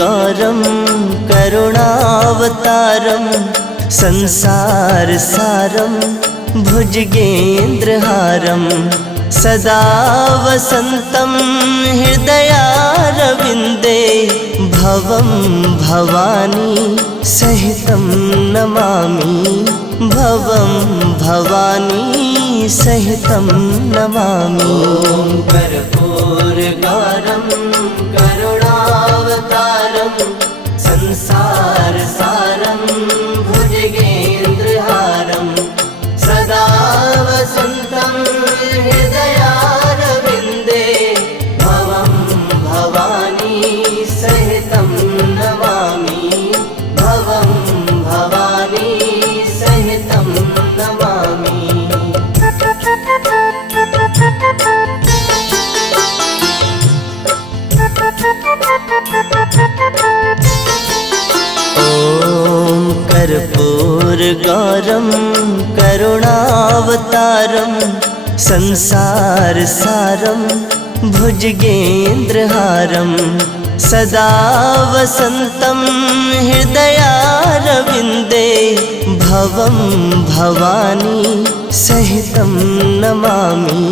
गौरम करुणावतारम संसारसारम भुजगेन्द्रहारम सदा वसन्तं हृदयारविन्दे भवं भवानी सहितं नमामि भवं भवानी सहितं नमामि। ॐ कर्पूरगौरं करुणावतारं संसारसारं भुजगेन्द्रहारं सदा वसन्तं हृदयारविन्दे भवं भवानी सहितं नमामि भवं भवानी सहितं नमामि। ॐ कर्पूरगौरं करुणावतारं संसारसारं भुजगेन्द्रहारं सदा वसन्तं हृदयारविन्दे भवं भवानी सहितं नमामि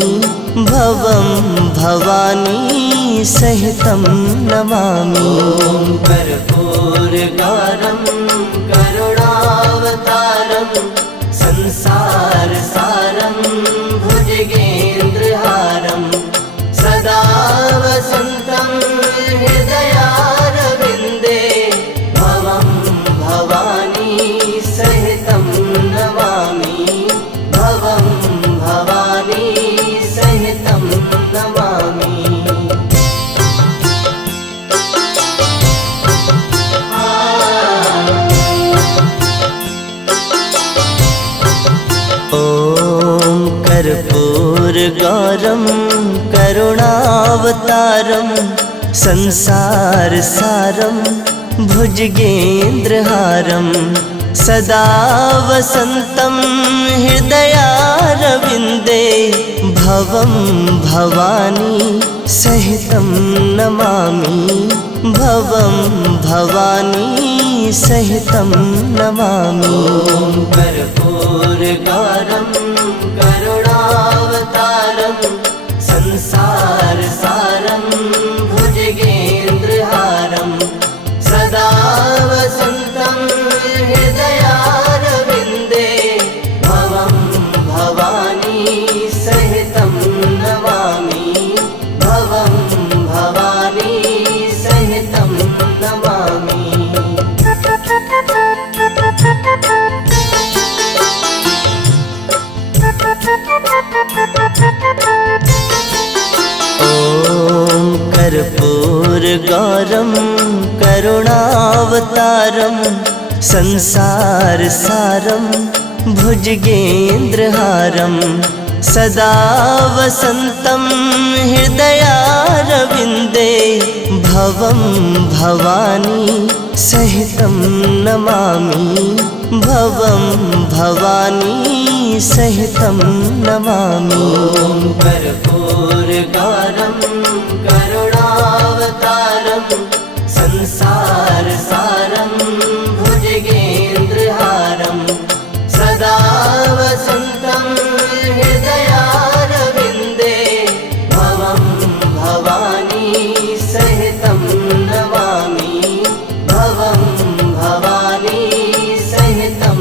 भवं भवानी सहितं नमामि। ॐ कर्पूरगौरं करुणावतारं संसारसारं भुजगेन्द्रहारं सदा वसन्तं हृदयारविन्दे भवं भवानी सहितं नमामि भवं भवानी सहितं नमामि। ॐ कर्पूरगौरं करुणावतारं संसारसारं भुजगेन्द्रहारं सदा वसन्तं हृदयारविन्दे भवं भवानी सहितं नमामि भवं भवानी सहितं नमामि। ॐ कर्पूरगौरं करुणावतारं संसारसारं भुजगेन्द्रहारं सदा वसन्तं हृदयारविन्दे भवं भवानी सहितं नमामि भवं भवानी सहितं नमामि। ॐ कर्पूरगौरं करुणावतारं संसारसारं भुजगेन्द्रहारं सदा वसन्तं हृदयारविन्दे भवं भवानी सहितं नमामि भवं भवानी सहितं नमामि। ॐ कर्पूरगौरं करुणावतारं संसारसारं भुजगेन्द्रहारं सदा वसन्तं हृदयारविन्दे भवं भवानी सहितं नमामि भवं भवानी सहितं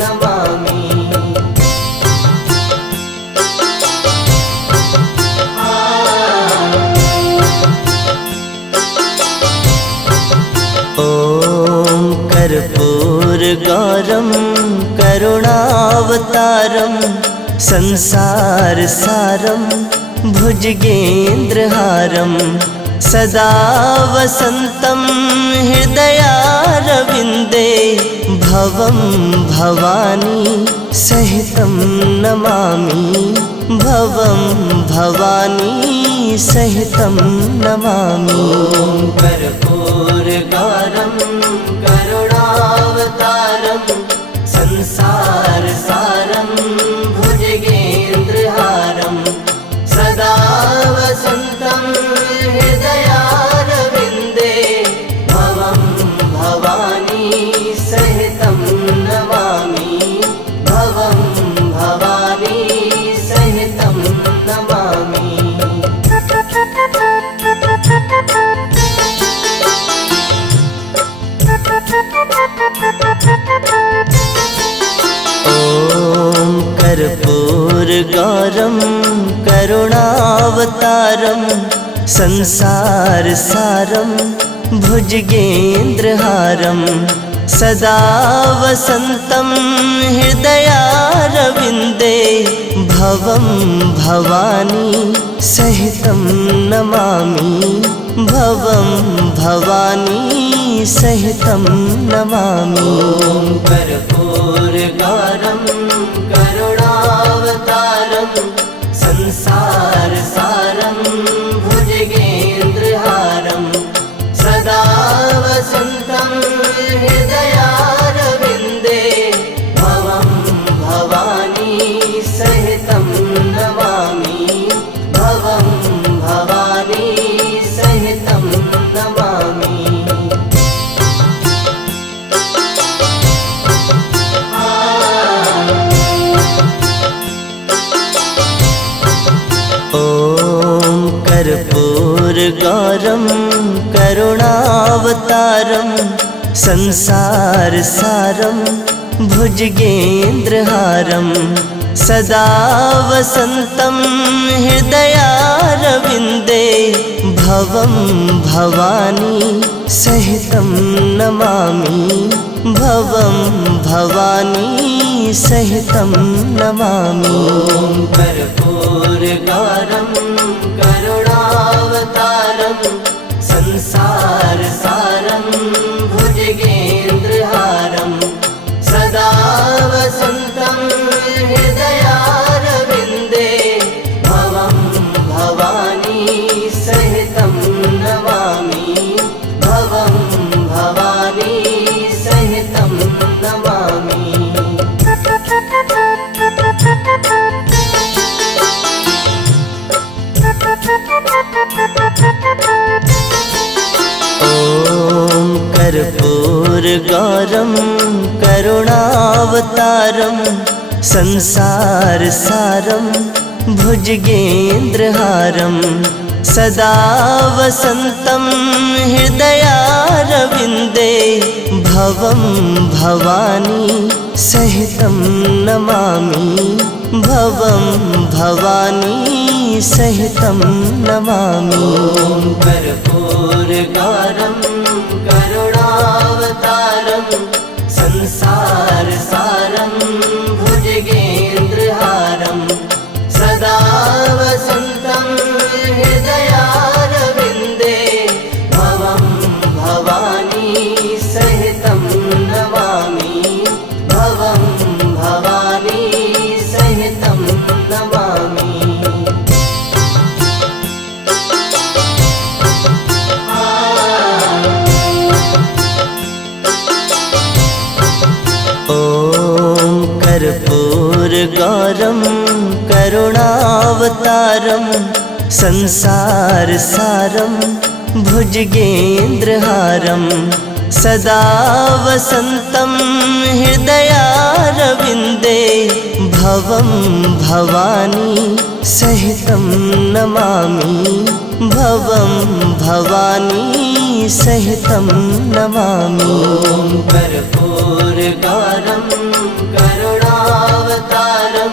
नमामि। ॐ कर्पूरगौरं करुणावतारं संसारसारं भुजगेन्द्रहारं सदा वसन्तं हृदयारविन्दे भवं भवानी सहितं नमामि भवं भवानी सहितं नमामि। ॐ कर्पूरगौरं करुणावतारं संसारसारं भुजगेन्द्रहारं सदा वसन्तं हृदयारविन्दे भवं संसार सारं भुजगेन्द्रहारं सदा वसन्तं हृदयारविन्दे भवं भवानी सहितं नमामि भवं भवानी सहितं नमामि। ॐ कर्पूरगारं करुणावतारं संसार सारं भुजगेन्द्रहारं सदा वसन्तं हृदयारविन्दे भवं भवानी सहितं नमामि भवं भवानी सहितं नमामि। ॐ कर्पूरगौरं करुणावतारं संसार सारं भुजगेन्द्रहारं सदा वसन्तं हृदयारविन्दे भवं भवानी सहितं नमामि भवं भवानी सहितं नमामि। ॐ कर्पूरगारं करुणावतारं संसार सारं भुजगेन्द्रहारं सदा वसन्तं हृदयारविन्दे भवं भवानी सहितं नमामि भवं भवानी सहितं नमामि। ॐ कर्पूरगौरं करुणावतारं संसार सारं भुजगेन्द्रहारं सदा वसन्तं हृदयारविन्दे भवं भवानी सहितं नमामि भवं भवानी सहितं नमामि। ॐ कर्पूरगारं करुणावतारं संसार सारं भुजगेन्द्रहारं सदा वसन्तं हृदयारविन्दे भवं भवानी सहितं नमामि भवं भवानी सहितं नमामि। ॐ कर्पूरगौरं करुणावतारं संसार सारं भुजगेन्द्रहारं सदा वसन्तं हृदयारविन्दे भवं भवानी सहितं नमामि भवं भवानी सहितं नमामि। ॐ कर्पूरगारं करुणावतारं